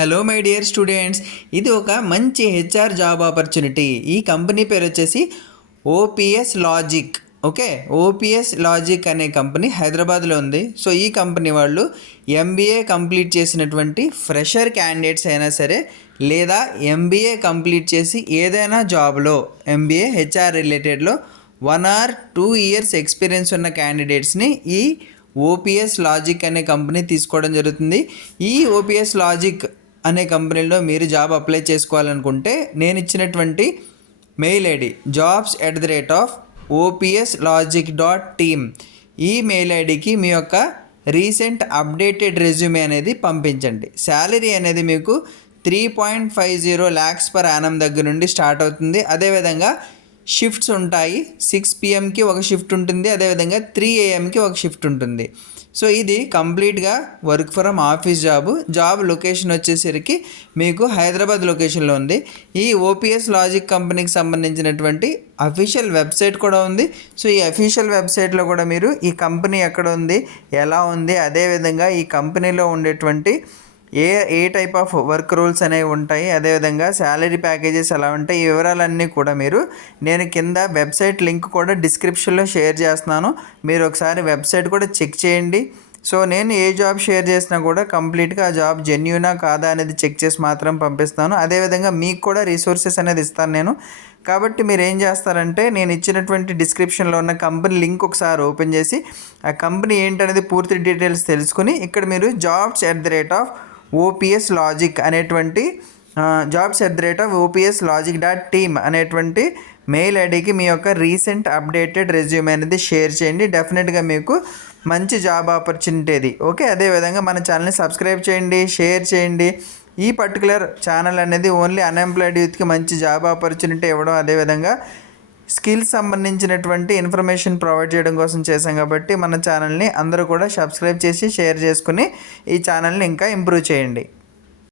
Hello my dear students, ఇది ఒక మంచి హెచ్ఆర్ జాబ్ ఆపర్చునిటీ. ఈ కంపెనీ పేరు వచ్చేసి OPS logic. Okay, OPS logic అనే కంపెనీ హైదరాబాద్లో ఉంది. సో ఈ కంపెనీ వాళ్ళు ఎంబీఏ కంప్లీట్ చేసినటువంటి ఫ్రెషర్ క్యాండిడేట్స్ అయినా సరే, లేదా ఎంబీఏ కంప్లీట్ చేసి ఏదైనా జాబ్లో ఎంబీఏ హెచ్ఆర్ రిలేటెడ్లో 1 or 2 years ఎక్స్పీరియన్స్ ఉన్న క్యాండిడేట్స్ని ఈ ఓపీఎస్ లాజిక్ అనే కంపెనీ తీసుకోవడం జరుగుతుంది. ఈ ఓపీఎస్ లాజిక్ అనే కంపెనీలో మీరు జాబ్ అప్లై చేసుకోవాలనుకుంటే నేను ఇచ్చినటువంటి మెయిల్ ఐడి jobs@opslogic.team ఈ మెయిల్ ఐడికి మీ యొక్క రీసెంట్ అప్డేటెడ్ రెజ్యూమే అనేది పంపించండి. శాలరీ అనేది మీకు 3.50 lakhs per annum దగ్గర నుండి స్టార్ట్ అవుతుంది. అదేవిధంగా షిఫ్ట్స్ ఉంటాయి. 6 PM ఒక షిఫ్ట్ ఉంటుంది, అదేవిధంగా 3 AM ఒక షిఫ్ట్ ఉంటుంది. సో ఇది కంప్లీట్గా work from office job location వచ్చేసరికి మీకు హైదరాబాద్ లొకేషన్లో ఉంది. ఈ ఓపీఎస్ లాజిక్ కంపెనీకి సంబంధించినటువంటి అఫీషియల్ వెబ్సైట్ కూడా ఉంది. సో ఈ అఫీషియల్ వెబ్సైట్లో కూడా మీరు ఈ కంపెనీ ఎక్కడ ఉంది, ఎలా ఉంది, అదేవిధంగా ఈ కంపెనీలో ఉండేటువంటి ఏ టైప్ ఆఫ్ వర్క్ రూల్స్ అనేవి ఉంటాయి, అదేవిధంగా శాలరీ ప్యాకేజెస్ ఎలా ఉంటాయి, ఈ వివరాలన్నీ కూడా నేను కింద వెబ్సైట్ లింక్ కూడా డిస్క్రిప్షన్లో షేర్ చేస్తున్నాను. మీరు ఒకసారి వెబ్సైట్ కూడా చెక్ చేయండి. సో నేను ఏ జాబ్ షేర్ చేసినా కూడా కంప్లీట్గా ఆ జాబ్ జెన్యూనా కాదా అనేది చెక్ చేసి మాత్రం పంపిస్తాను. అదేవిధంగా మీకు కూడా రిసోర్సెస్ అనేది ఇస్తాను నేను. కాబట్టి మీరు ఏం చేస్తారంటే, నేను ఇచ్చినటువంటి డిస్క్రిప్షన్లో ఉన్న కంపెనీ లింక్ ఒకసారి ఓపెన్ చేసి ఆ కంపెనీ ఏంటనేది పూర్తి డీటెయిల్స్ తెలుసుకుని ఇక్కడ మీరు jobs@opslogic లాజిక్ అనేటువంటి jobs@opslogic.team అనేటువంటి మెయిల్ ఐడికి మీ యొక్క రీసెంట్ అప్డేటెడ్ రెజ్యూమే అనేది షేర్ చేయండి. డెఫినెట్గా మీకు మంచి జాబ్ ఆపర్చునిటీ అది. ఓకే, అదేవిధంగా మన ఛానల్ని సబ్స్క్రైబ్ చేయండి, షేర్ చేయండి. ఈ పర్టికులర్ ఛానల్ అనేది ఓన్లీ అన్ఎంప్లాయిడ్ యూత్కి మంచి జాబ్ ఆపర్చునిటీ ఇవ్వడం, అదేవిధంగా స్కిల్స్ సంబంధించినటువంటి ఇన్ఫర్మేషన్ ప్రొవైడ్ చేయడం కోసం చేశాం. కాబట్టి మన ఛానల్ని అందరూ కూడా సబ్స్క్రైబ్ చేసి షేర్ చేసుకుని ఈ ఛానల్ని ఇంకా ఇంప్రూవ్ చేయండి.